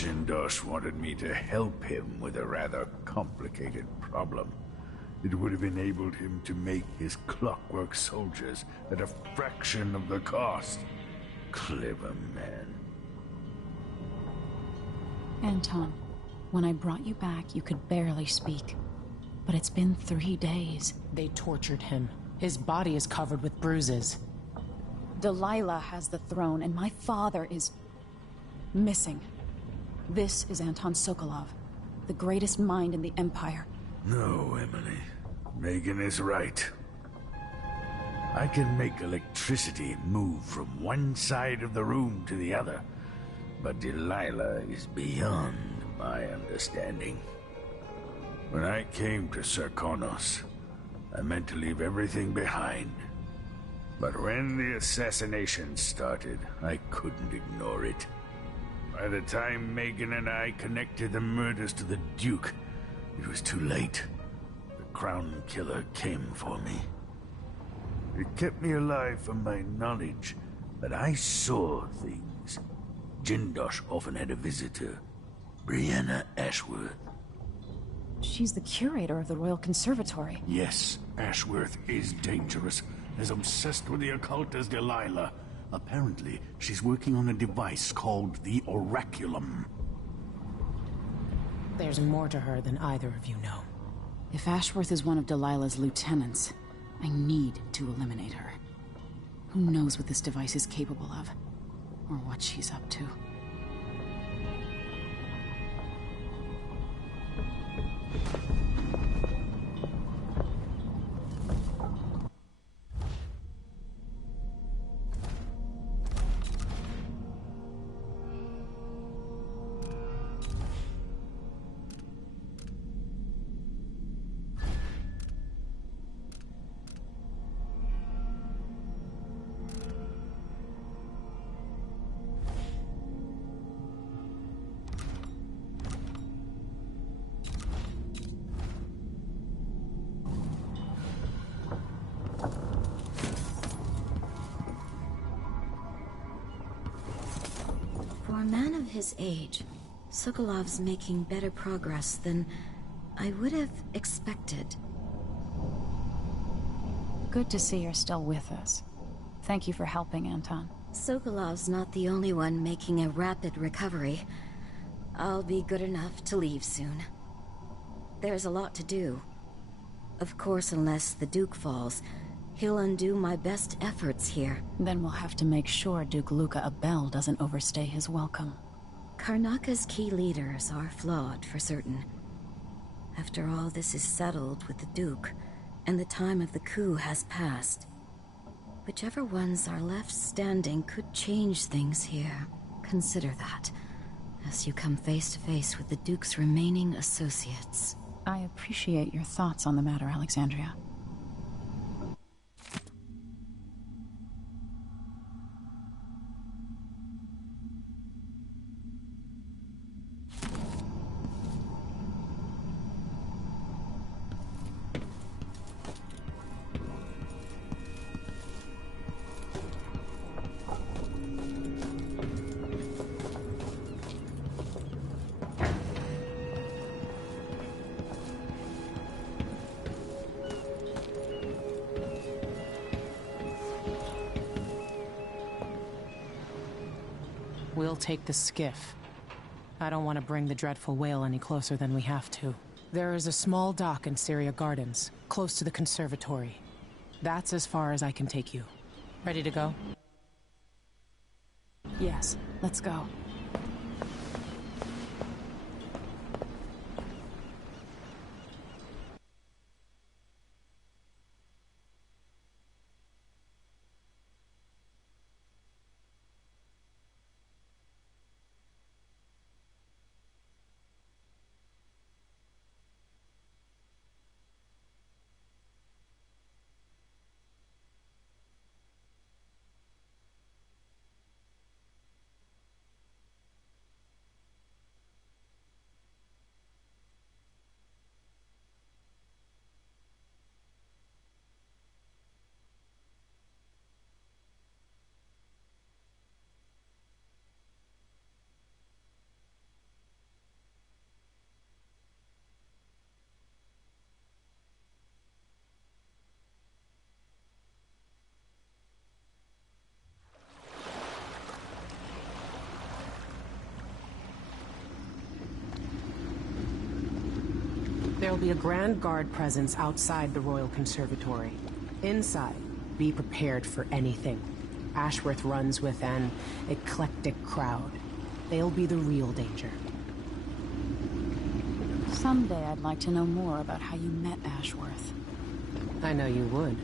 Jindosh wanted me to help him with a rather complicated problem. It would have enabled him to make his clockwork soldiers at a fraction of the cost. Clever man. Anton, when I brought you back, you could barely speak. But it's been 3 days. They tortured him. His body is covered with bruises. Delilah has the throne, and my father is missing. This is Anton Sokolov, the greatest mind in the Empire. No, Emily. Megan is right. I can make electricity move from one side of the room to the other, but Delilah is beyond my understanding. When I came to Serkonos, I meant to leave everything behind. But when the assassination started, I couldn't ignore it. By the time Megan and I connected the murders to the Duke, it was too late. The Crown Killer came for me. It kept me alive from my knowledge, but I saw things. Jindosh often had a visitor, Brianna Ashworth. She's the curator of the Royal Conservatory. Yes, Ashworth is dangerous, as obsessed with the occult as Delilah. Apparently, she's working on a device called the Oraculum. There's more to her than either of you know. If Ashworth is one of Delilah's lieutenants, I need to eliminate her. Who knows what this device is capable of, or what she's up to. For a man of his age, Sokolov's making better progress than I would have expected. Good to see you're still with us. Thank you for helping, Anton. Sokolov's not the only one making a rapid recovery. I'll be good enough to leave soon. There's a lot to do. Of course, unless the Duke falls, he'll undo my best efforts here. Then we'll have to make sure Duke Luca Abel doesn't overstay his welcome. Karnaka's key leaders are flawed, for certain. After all this is settled with the Duke, and the time of the coup has passed, whichever ones are left standing could change things here. Consider that, as you come face to face with the Duke's remaining associates. I appreciate your thoughts on the matter, Alexandria. We'll take the skiff. I don't want to bring the dreadful whale any closer than we have to. There is a small dock in Syria Gardens, close to the conservatory. That's as far as I can take you. Ready to go? Yes, let's go. There'll be a Grand Guard presence outside the Royal Conservatory. Inside, be prepared for anything. Ashworth runs with an eclectic crowd. They'll be the real danger. Someday I'd like to know more about how you met Ashworth. I know you would.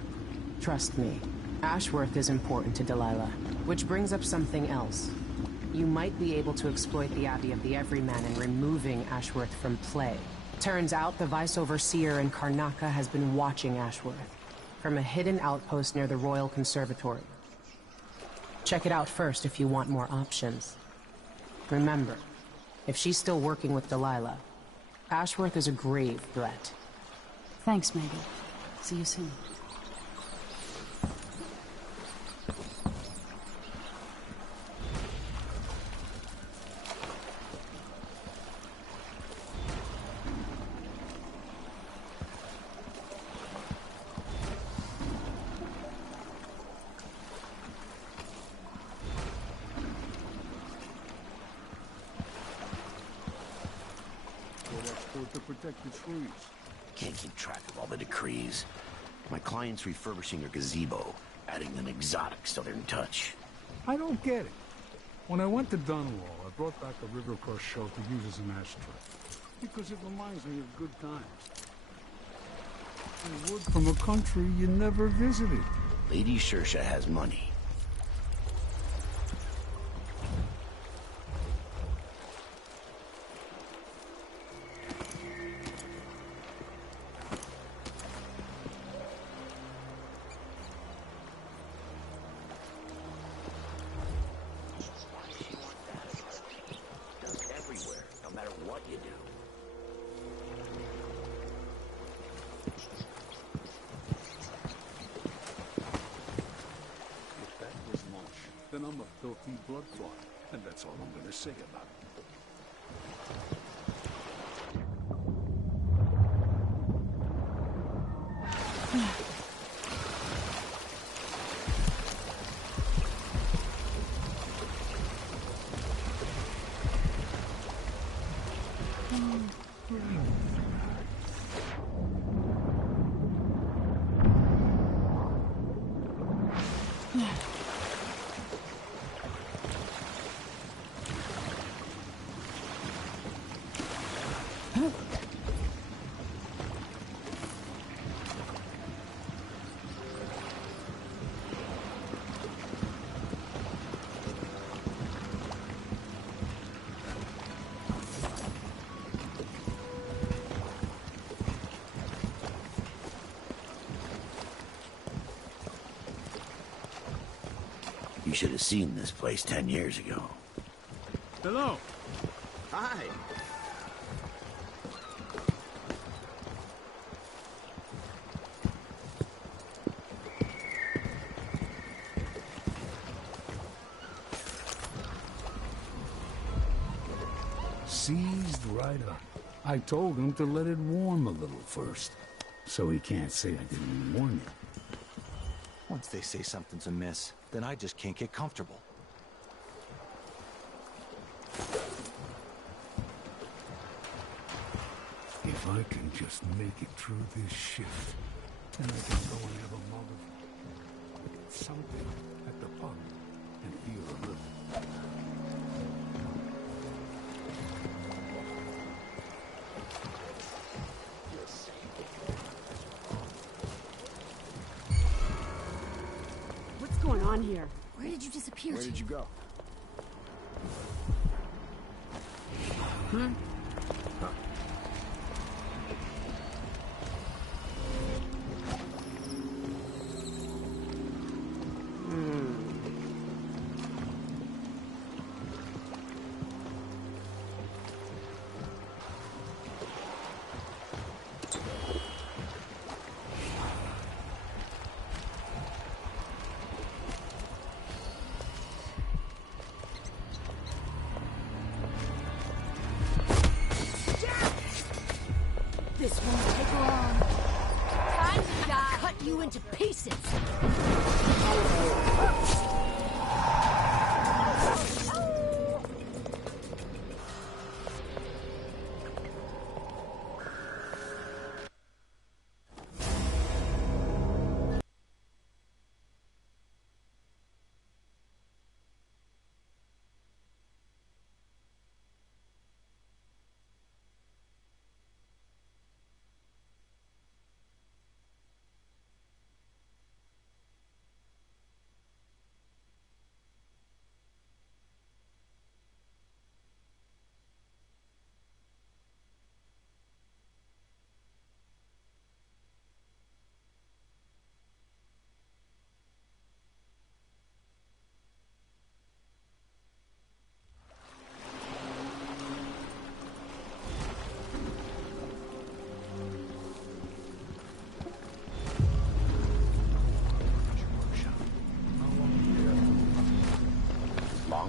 Trust me. Ashworth is important to Delilah. Which brings up something else. You might be able to exploit the Abbey of the Everyman in removing Ashworth from play. Turns out the Vice Overseer in Karnaca has been watching Ashworth from a hidden outpost near the Royal Conservatory. Check it out first if you want more options. Remember, if she's still working with Delilah, Ashworth is a grave threat. Thanks, Maggie. See you soon. To protect the trees. Can't keep track of all the decrees. My client's refurbishing a gazebo, adding an exotic southern touch. I don't get it. When I went to Dunwall, I brought back a Rivercross shell to use as an ashtray. Because it reminds me of good times. And wood from a country you never visited. Lady Shersha has money. Then I'm a filthy blood clot, and that's all I'm gonna say about it. You should have seen this place 10 years ago. Hello. Hi. Seized right up. I told him to let it warm a little first, so he can't say I didn't warn him. Once they say something's amiss, then I just can't get comfortable. If I can just make it through this shift, then I can go and have a mug of something at the pub and feel a little. What's going on here? Where did you disappear Where to? did you go? This won't take long. Time to die. Cut you into pieces.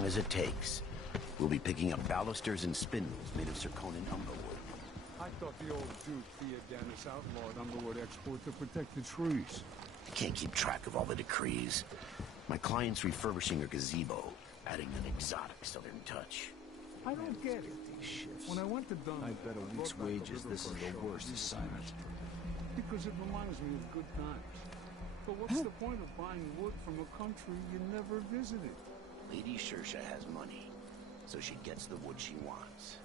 as it takes. We'll be picking up balusters and spindles made of zirconin umberwood. I thought the old Duke Theodanis outlawed umberwood export to protect the trees. I can't keep track of all the decrees. My client's refurbishing her gazebo, adding an exotic southern touch. I don't get it. These shifts. When I went to Dunwall, I bet a week's brought back wages, river this is brush the shovel worst to use as an assignment. ashtray. Because it reminds me of good times. But what's the point of buying wood from a country you never visited? Lady Shersha has money, so she gets the wood she wants.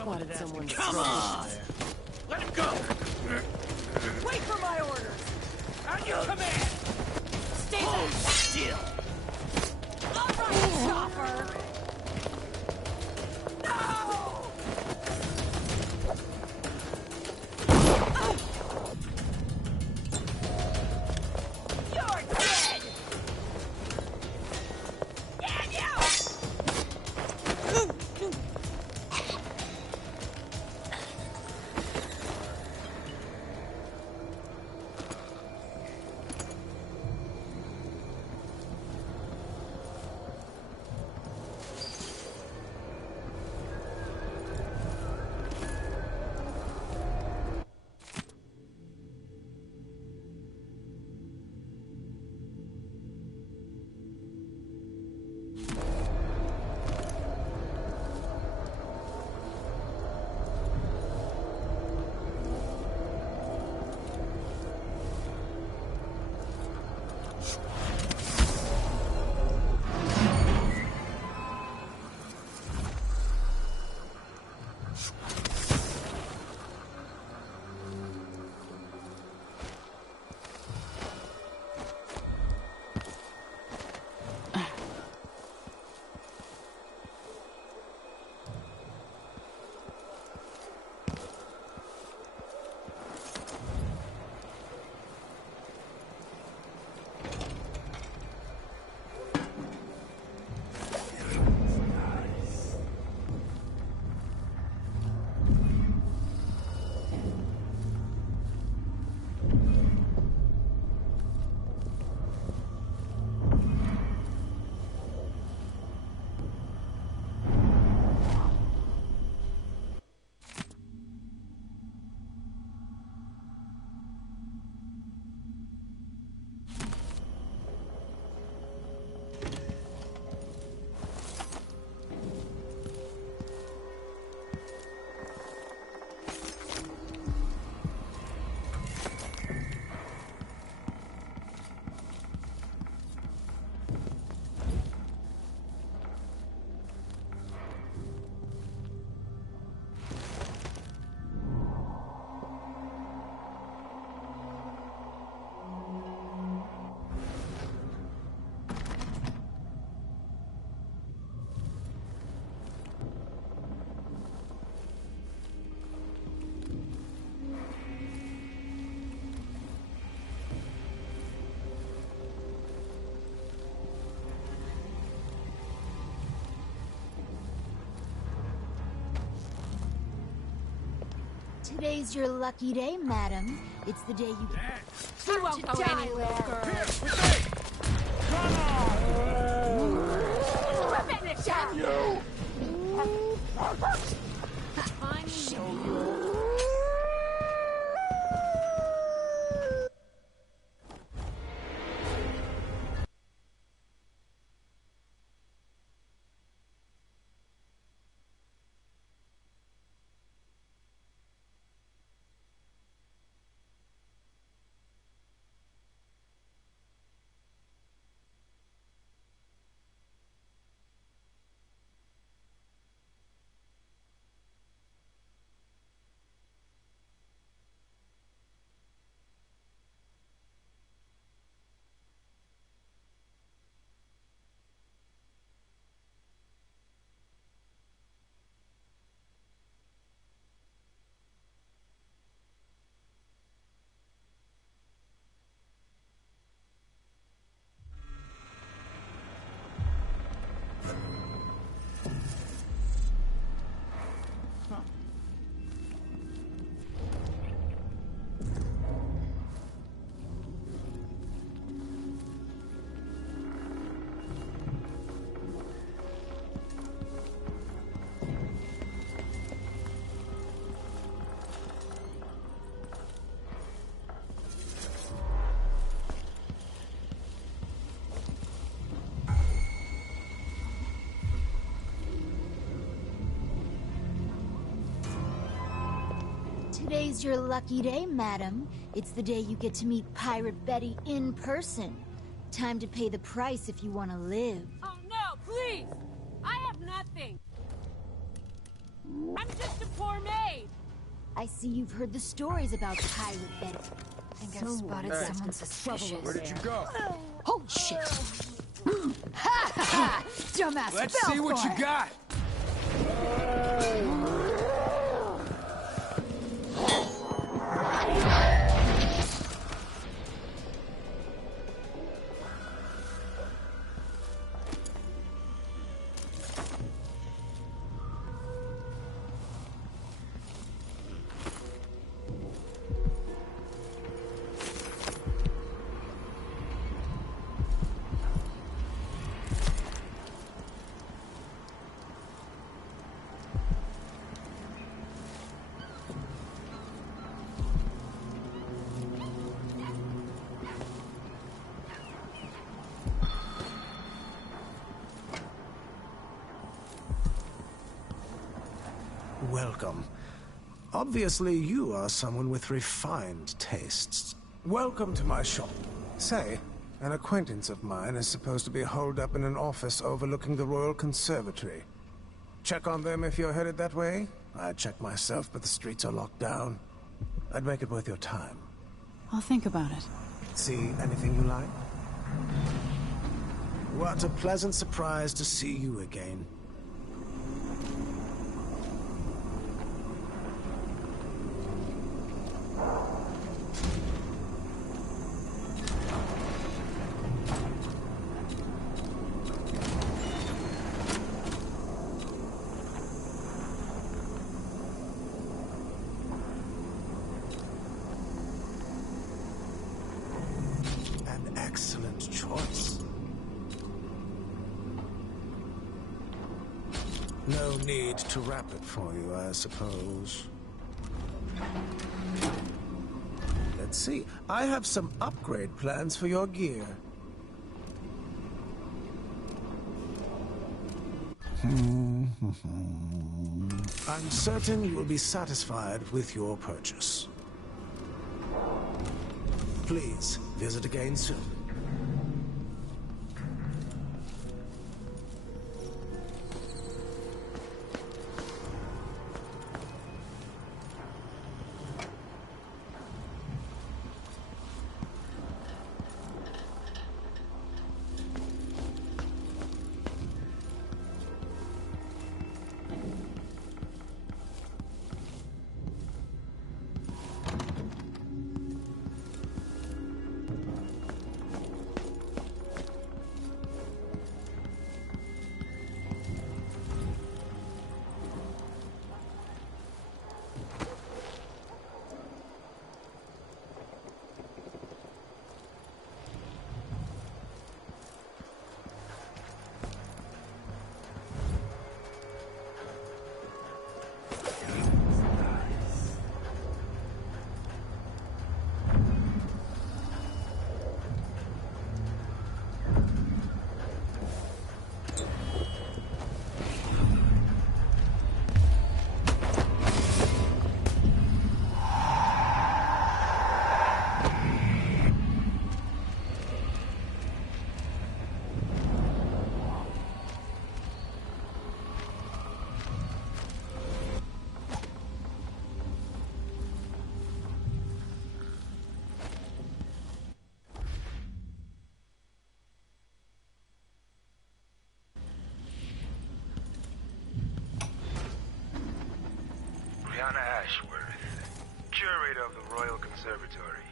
Spotted someone. Come on! Let him go! Wait for my orders! On your command! Stay Hold there! still! All right, Chopper! Today's your lucky day, madam. It's the day you You won't go anywhere, girl. Revenge shot you! I'm show you. Today's your lucky day, madam. It's the day you get to meet Pirate Betty in person. Time to pay the price if you want to live. Oh no, please! I have nothing! I'm just a poor maid! I see you've heard the stories about Pirate Betty. I think I've spotted someone suspicious. Where did you go? Oh, shit! Ha ha ha! Dumbass Let's see what you got! Welcome. Obviously, you are someone with refined tastes. Welcome to my shop. Say, an acquaintance of mine is supposed to be holed up in an office overlooking the Royal Conservatory. Check on them if you're headed that way. I'd check myself, but the streets are locked down. I'd make it worth your time. I'll think about it. See anything you like? What a pleasant surprise to see you again. Excellent choice. No need to wrap it for you, I suppose. Let's see. I have some upgrade plans for your gear. I'm certain you will be satisfied with your purchase. Please, visit again soon. Curator of the Royal Conservatory.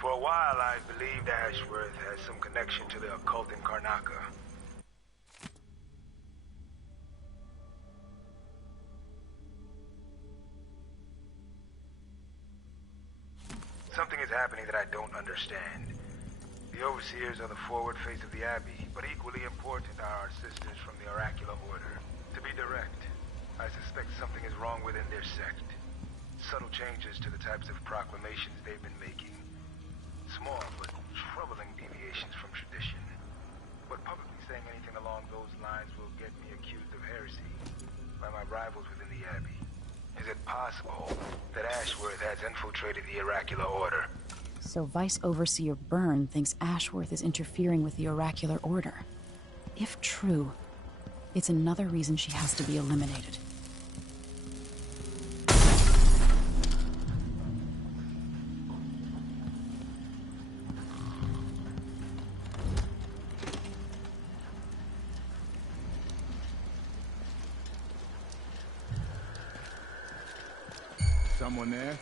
For a while, I believed Ashworth has some connection to the occult in Karnaca. Something is happening that I don't understand. The overseers are the forward face of the Abbey, but equally important are our sisters from the Oracular Order. To be direct, I suspect something is wrong within their sect. Subtle changes to the types of proclamations they've been making. Small but troubling deviations from tradition. But publicly saying anything along those lines will get me accused of heresy by my rivals within the Abbey. Is it possible that Ashworth has infiltrated the Oracular Order? So Vice Overseer Byrne thinks Ashworth is interfering with the Oracular Order. If true, it's another reason she has to be eliminated. Someone there?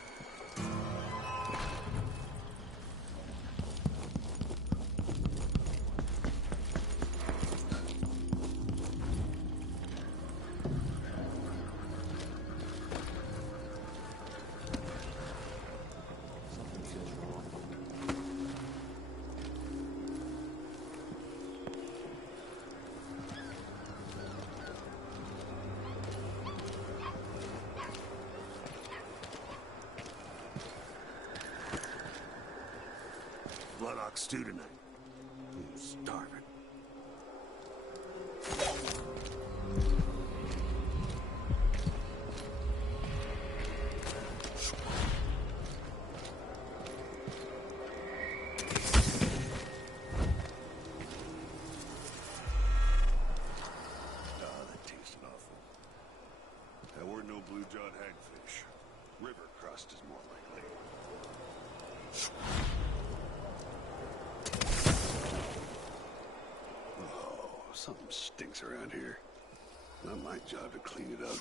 Bloodhawk stew tonight. I'm starving. That tasted awful. That weren't no blue-jawed hagfish. River crust is more likely. Something stinks around here. Not my job to clean it up.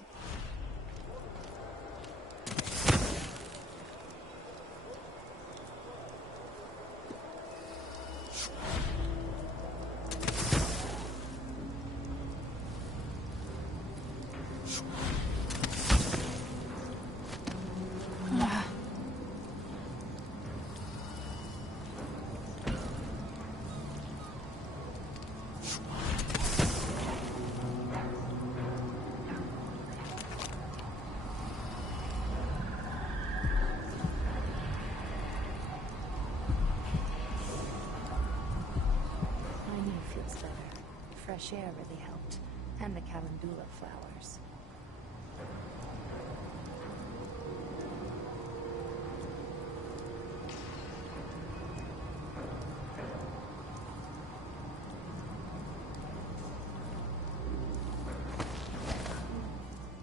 Fresh air really helped, and the calendula flowers.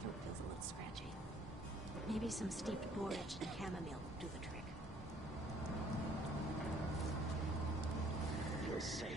Throat feels a little scratchy. Maybe some steeped borage and chamomile will do the trick. You'll say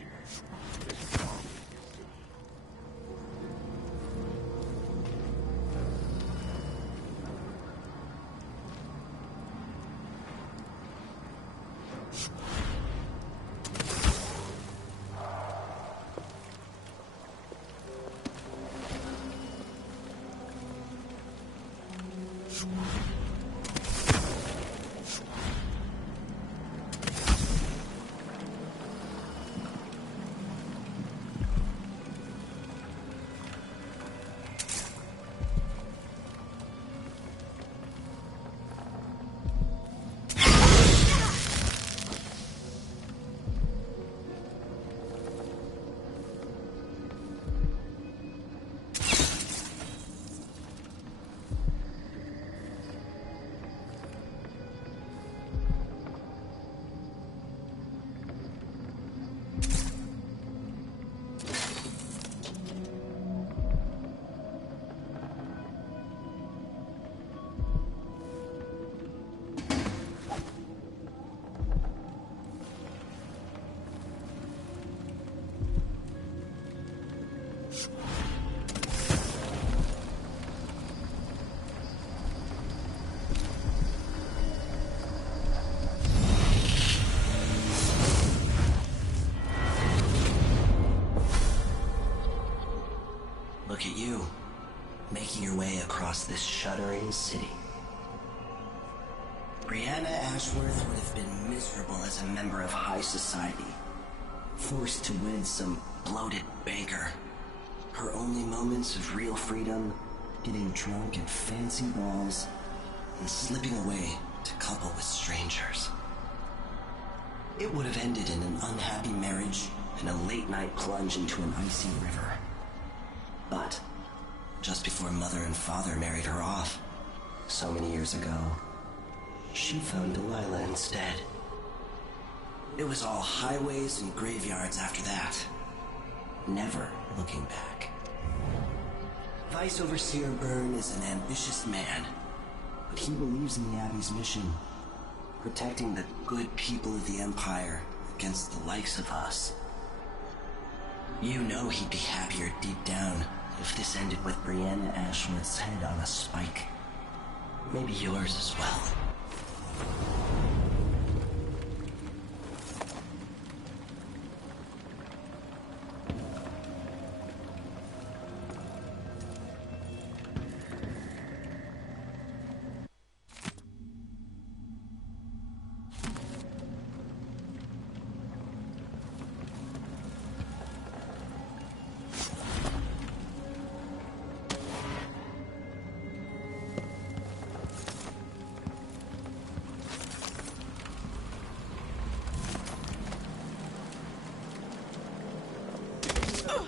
look at you, making your way across this shuddering city. Brianna Ashworth would have been miserable as a member of high society, forced to wed some bloated banker. Her only moments of real freedom, getting drunk at fancy balls, and slipping away to couple with strangers. It would have ended in an unhappy marriage and a late-night plunge into an icy river. But just before Mother and Father married her off, So many years ago, she found Delilah instead. It was all highways and graveyards after that. Never looking back. Vice Overseer Byrne is an ambitious man, but he believes in the Abbey's mission, protecting the good people of the Empire against the likes of us. You know he'd be happier deep down if this ended with Brianna Ashworth's head on a spike. Maybe yours as well.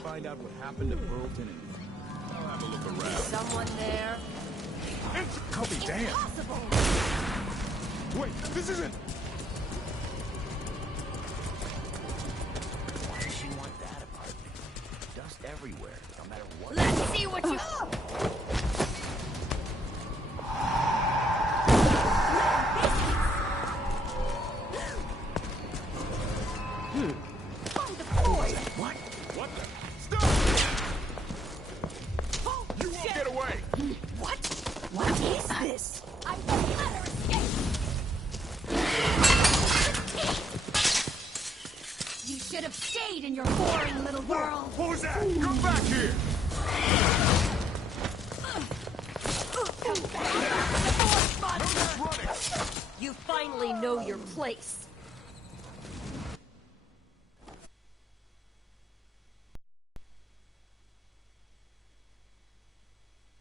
Find out what happened to Burleton and I'll have a look around. Is someone there? I'll be damned. Impossible! Wait, this isn't... Why does she want that apartment? Dust everywhere, no matter what. Let's see what you... What? What the? Stop! You won't get away! What? What is this? I won't let her escape! You should have stayed in your boring little world! What was that? Come back here! Come back! The force monster! You finally know your place.